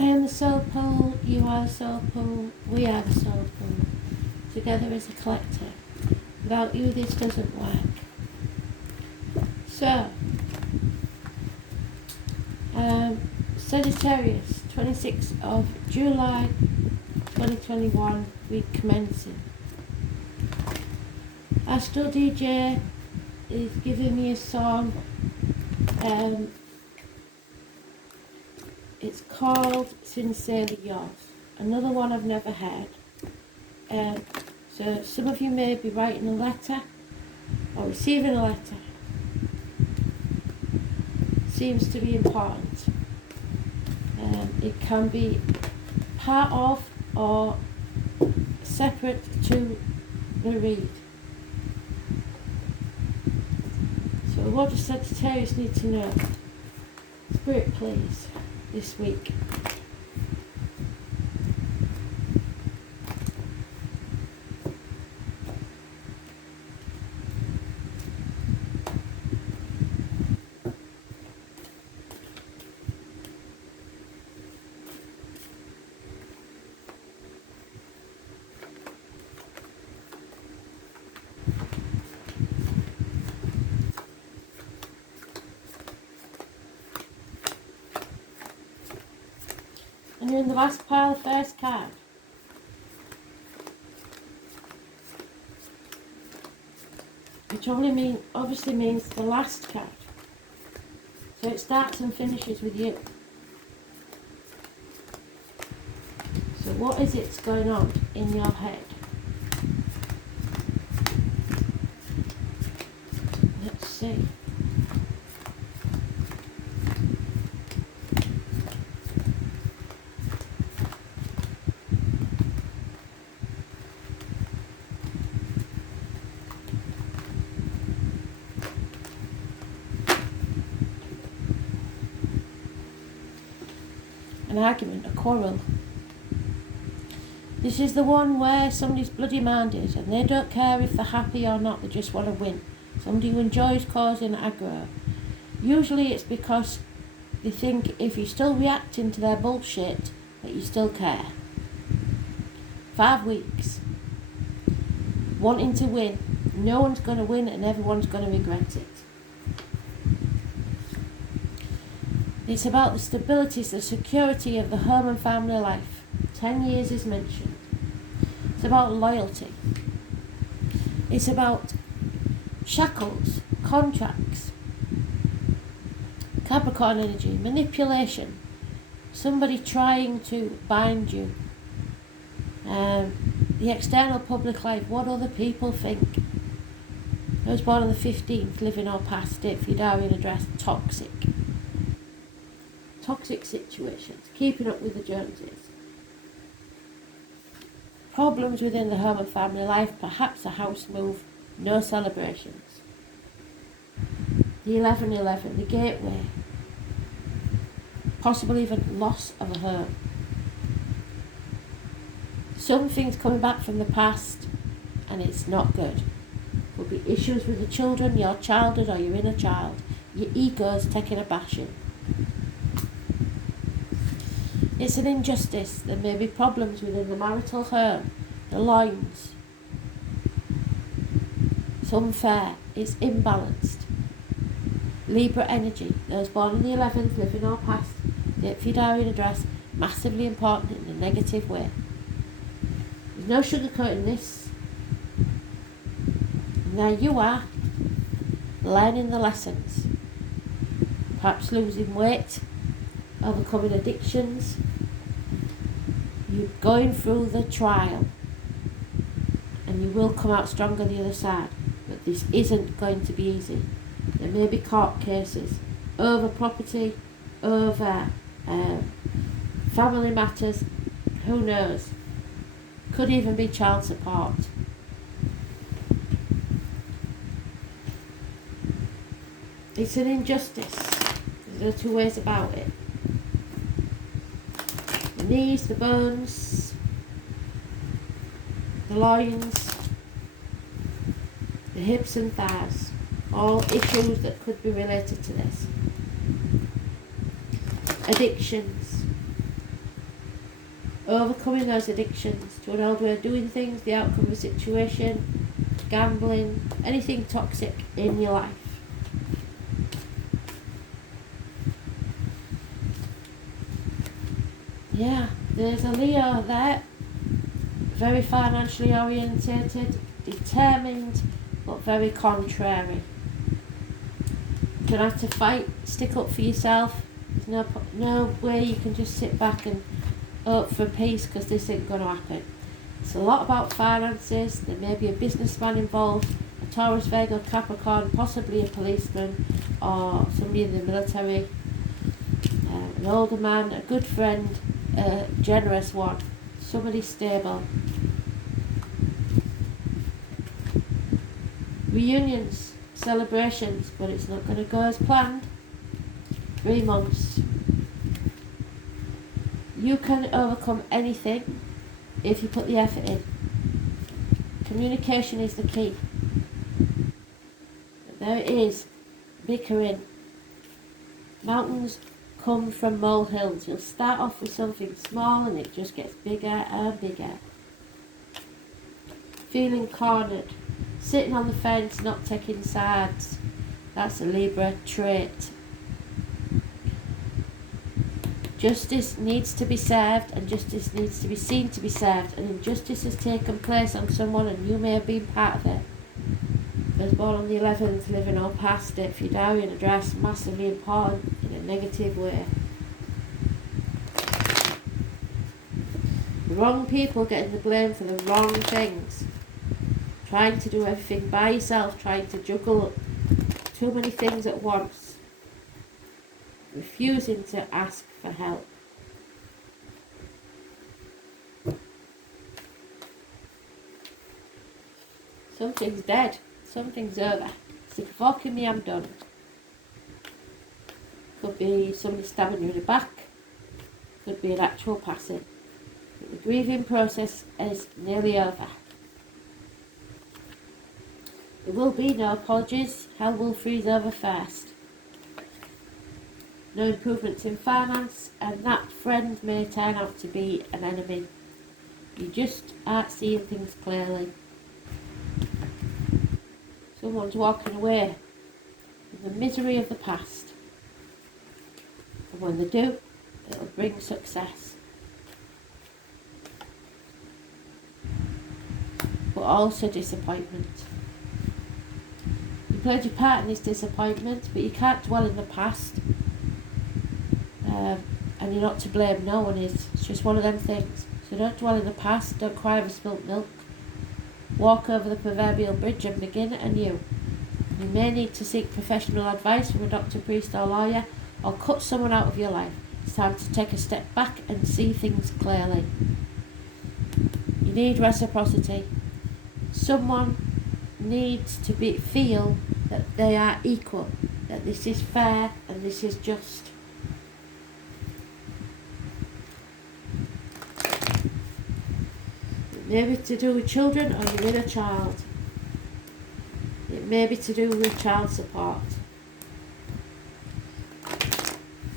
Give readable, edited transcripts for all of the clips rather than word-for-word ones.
I am the soul pool, you are the soul pool, we are the soul pool. Together as a collective. Without you this doesn't work. So, Sagittarius, 26th of July 2021, week commencing. Astro DJ is giving me a song. It's called Sincerely Yours. Another one I've never heard. So some of you may be writing a letter or receiving a letter. Seems to be important. It can be part of or separate to the read. So what does Sagittarius need to know? Spirit, please, this week. And you're in the last pile, the first card. Which obviously means the last card. So it starts and finishes with you. So what is it going on in your head? Let's see. An argument, a quarrel. This is the one where somebody's bloody minded and they don't care if they're happy or not, they just want to win. Somebody who enjoys causing aggro. Usually it's because they think if you're still reacting to their bullshit that you still care. 5 weeks. Wanting to win. No one's going to win and everyone's going to regret it. It's about the stability, the security of the home and family life. 10 years is mentioned. It's about loyalty. It's about shackles, contracts, Capricorn energy, manipulation, somebody trying to bind you. The external public life, what other people think. I was born on the 15th, living or past it, Fidarian address, toxic. Toxic situations, keeping up with the Joneses. Problems within the home and family life, perhaps a house move, no celebrations. The 1111, the gateway. Possible even loss of a home. Some things coming back from the past and it's not good. Could be issues with the children, your childhood or your inner child. Your ego's taking a bashing. It's an injustice. There may be problems within the marital home, the loins. It's unfair. It's imbalanced. Libra energy. Those born on the 11th, living or past, the Fidarian address, massively important in a negative way. There's no sugarcoating this. And there you are, learning the lessons. Perhaps losing weight, overcoming addictions. You're going through the trial and you will come out stronger the other side, but this isn't going to be easy. There may be court cases over property, over family matters, who knows, could even be child support. It's an injustice. There's no two ways about it. The knees, the bones, the loins, the hips and thighs, all issues that could be related to this. Addictions, overcoming those addictions to an old way of doing things, the outcome of a situation, gambling, anything toxic in your life. Yeah, there's a Leo there, very financially orientated, determined, but very contrary. You're going to have to fight, stick up for yourself. There's no way you can just sit back and hope for peace, because this isn't going to happen. It's a lot about finances. There may be a businessman involved, a Taurus, Virgo, Capricorn, possibly a policeman or somebody in the military, an older man, a good friend, a generous one, somebody stable. Reunions, celebrations, but it's not going to go as planned. 3 months. You can overcome anything if you put the effort in. Communication is the key. There it is, bickering. Mountains come from molehills. You'll start off with something small and it just gets bigger and bigger. Feeling cornered. Sitting on the fence, not taking sides. That's a Libra trait. Justice needs to be served, and justice needs to be seen to be served, and injustice has taken place on someone and you may have been part of it. If I was born on the 11th, living or past it, if your diary and address, massively important in a negative way. The wrong people getting the blame for the wrong things. Trying to do everything by yourself, trying to juggle too many things at once. Refusing to ask for help. Something's dead. Something's over. So provoking me, I'm done. Could be somebody stabbing you in the back. Could be an actual passing. But the grieving process is nearly over. There will be no apologies. Hell will freeze over first. No improvements in finance, and that friend may turn out to be an enemy. You just aren't seeing things clearly. Someone's walking away from the misery of the past. And when they do, it'll bring success. But also disappointment. You played your part in this disappointment, but you can't dwell in the past. And you're not to blame, no one is. It's just one of them things. So don't dwell in the past, don't cry over spilt milk. Walk over the proverbial bridge and begin anew. You may need to seek professional advice from a doctor, priest or lawyer, or cut someone out of your life. It's time to take a step back and see things clearly. You need reciprocity. Someone needs to feel that they are equal, that this is fair and this is just. It may be to do with children, or you're with a child. It may be to do with child support.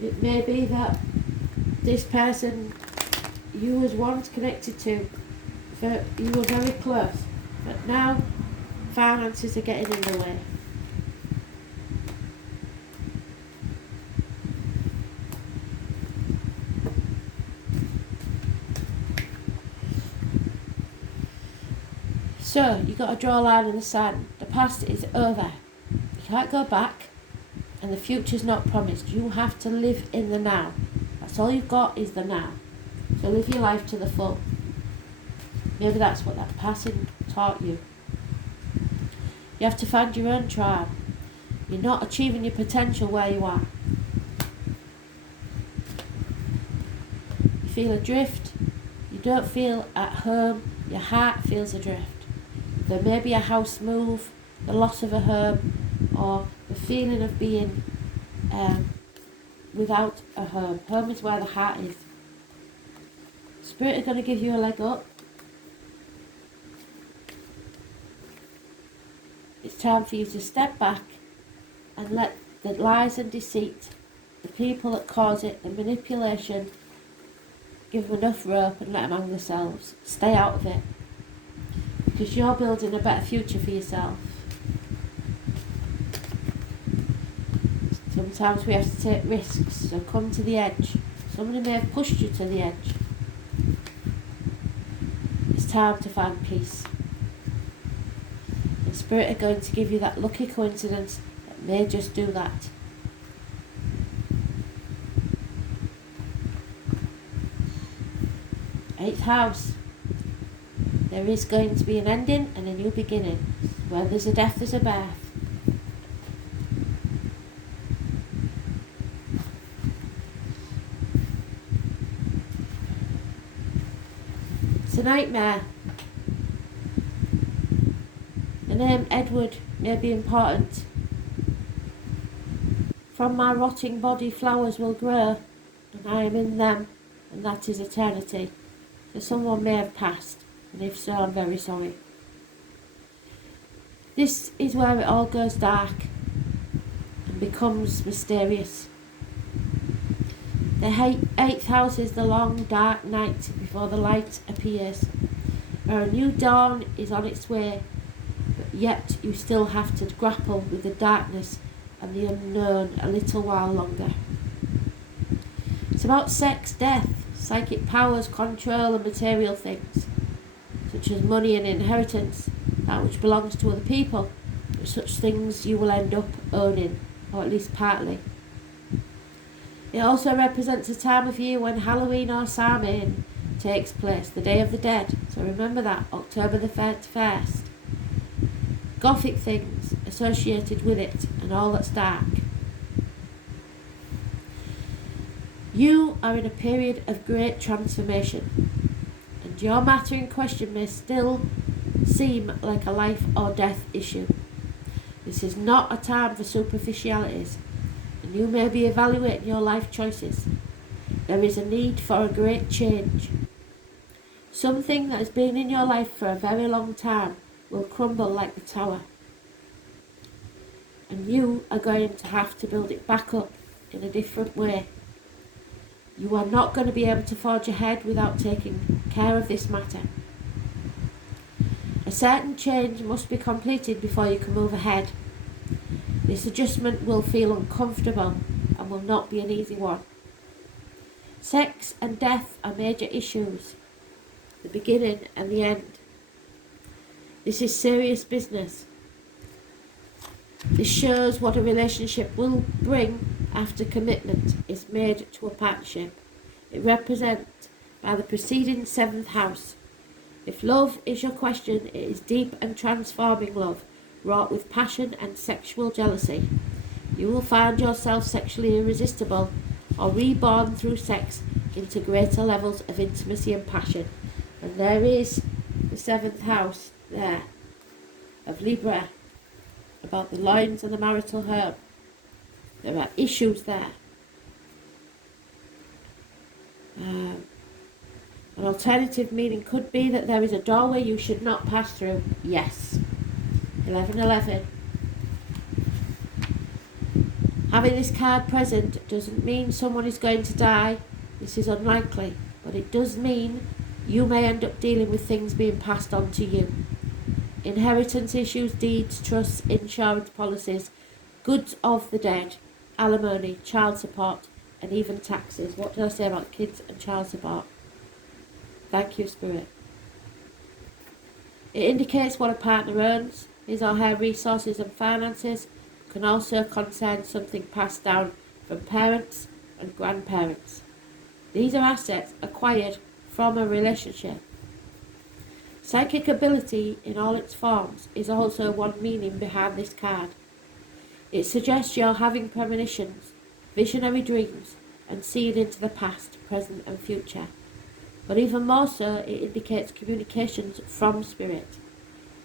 It may be that this person you was once connected to, you were very close, but now finances are getting in the way. So, you've got to draw a line in the sand. The past is over. You can't go back, and the future's not promised. You have to live in the now. That's all you've got is the now. So live your life to the full. Maybe that's what that passing taught you. You have to find your own tribe. You're not achieving your potential where you are. You feel adrift. You don't feel at home. Your heart feels adrift. There may be a house move, the loss of a home, or the feeling of being without a home. Home is where the heart is. Spirit are going to give you a leg up. It's time for you to step back and let the lies and deceit, the people that cause it, the manipulation, give them enough rope and let them hang themselves. Stay out of it. Because you're building a better future for yourself. Sometimes we have to take risks, so come to the edge. Somebody may have pushed you to the edge. It's time to find peace. And Spirit are going to give you that lucky coincidence that may just do that. Eighth house. There is going to be an ending and a new beginning. Where there's a death, there's a birth. It's a nightmare. The name Edward may be important. From my rotting body flowers will grow, and I am in them, and that is eternity. So someone may have passed, and if so, I'm very sorry. This is where it all goes dark and becomes mysterious. The eighth house is the long dark night before the light appears, where a new dawn is on its way, but yet you still have to grapple with the darkness and the unknown a little while longer. It's about sex, death, psychic powers, control and material things, such as money and inheritance, that which belongs to other people, but such things you will end up owning, or at least partly. It also represents a time of year when Halloween or Samhain takes place, the Day of the Dead, so remember that, October the 31st. Gothic things associated with it and all that's dark. You are in a period of great transformation, and your matter in question may still seem like a life or death issue. This is not a time for superficialities, and you may be evaluating your life choices. There is a need for a great change. Something that has been in your life for a very long time will crumble like the tower, and you are going to have to build it back up in a different way. You are not going to be able to forge ahead without taking care of this matter. A certain change must be completed before you can move ahead. This adjustment will feel uncomfortable and will not be an easy one. Sex and death are major issues, the beginning and the end. This is serious business. This shows what a relationship will bring after commitment is made to a partnership. It represents by the preceding 7th house. If love is your question, it is deep and transforming love, wrought with passion and sexual jealousy. You will find yourself sexually irresistible or reborn through sex into greater levels of intimacy and passion. And there is the 7th house there of Libra, about the loins and the marital home. There are issues there. An alternative meaning could be that there is a doorway you should not pass through. Yes. 11:11. Having this card present doesn't mean someone is going to die. This is unlikely, but it does mean you may end up dealing with things being passed on to you. Inheritance issues, deeds, trusts, insurance policies, goods of the dead, alimony, child support, and even taxes. What did I say about kids and child support? Thank you, Spirit. It indicates what a partner earns, his or her resources and finances. Can also concern something passed down from parents and grandparents. These are assets acquired from a relationship. Psychic ability in all its forms is also one meaning behind this card. It suggests you're having premonitions, visionary dreams, and seeing into the past, present and future. But even more so, it indicates communications from spirit.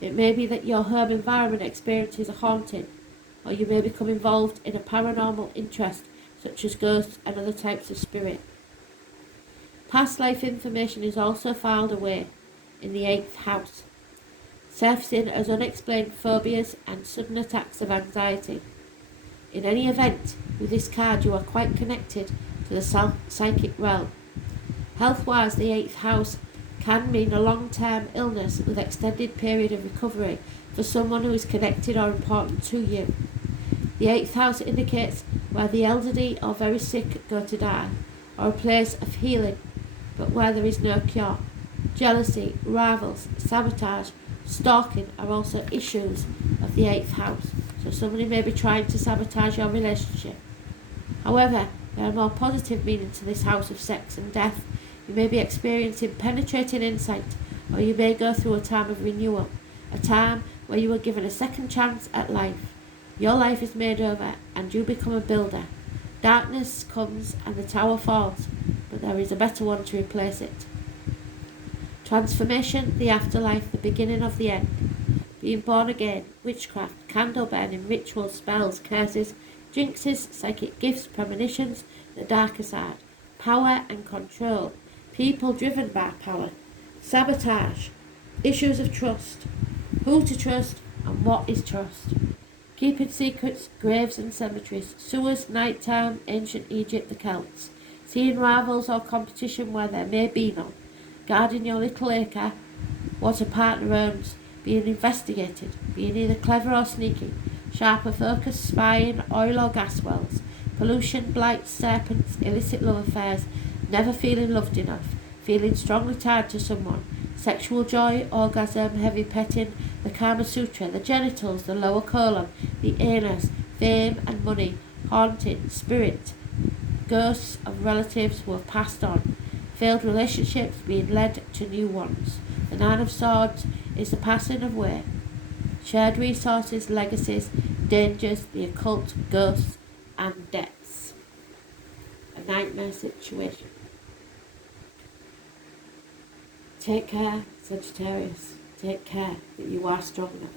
It may be that your home environment experiences a haunting, or you may become involved in a paranormal interest, such as ghosts and other types of spirit. Past life information is also filed away in the 8th house, surfacing as unexplained phobias and sudden attacks of anxiety. In any event, with this card you are quite connected to the psychic realm. Health-wise, the 8th house can mean a long-term illness with extended period of recovery for someone who is connected or important to you. The 8th house indicates where the elderly or very sick go to die, or a place of healing, but where there is no cure. Jealousy, rivals, sabotage, stalking are also issues of the 8th house, so somebody may be trying to sabotage your relationship. However, there are more positive meanings to this house of sex and death. You may be experiencing penetrating insight, or you may go through a time of renewal, a time where you are given a second chance at life. Your life is made over and you become a builder. Darkness comes and the tower falls, but there is a better one to replace it. Transformation, the afterlife, the beginning of the end. Being born again, witchcraft, candle burning, rituals, spells, curses, jinxes, psychic gifts, premonitions, the darker side. Power and control. People driven by power. Sabotage. Issues of trust. Who to trust and what is trust. Keeping secrets, graves and cemeteries. Sewers, nighttime, ancient Egypt, the Celts. Seeing rivals or competition where there may be none. Guarding your little acre, what a partner owns. Being investigated. Being either clever or sneaky. Sharper focus, spying, oil or gas wells. Pollution, blights, serpents, illicit love affairs. Never feeling loved enough. Feeling strongly tied to someone. Sexual joy, orgasm, heavy petting, the Kama Sutra, the genitals, the lower colon, the anus, fame and money, haunting, spirit, ghosts of relatives who have passed on, failed relationships being led to new ones. The Nine of Swords is the passing of way. Shared resources, legacies, dangers, the occult, ghosts and deaths. A nightmare situation. Take care, Sagittarius. Take care that you are strong enough.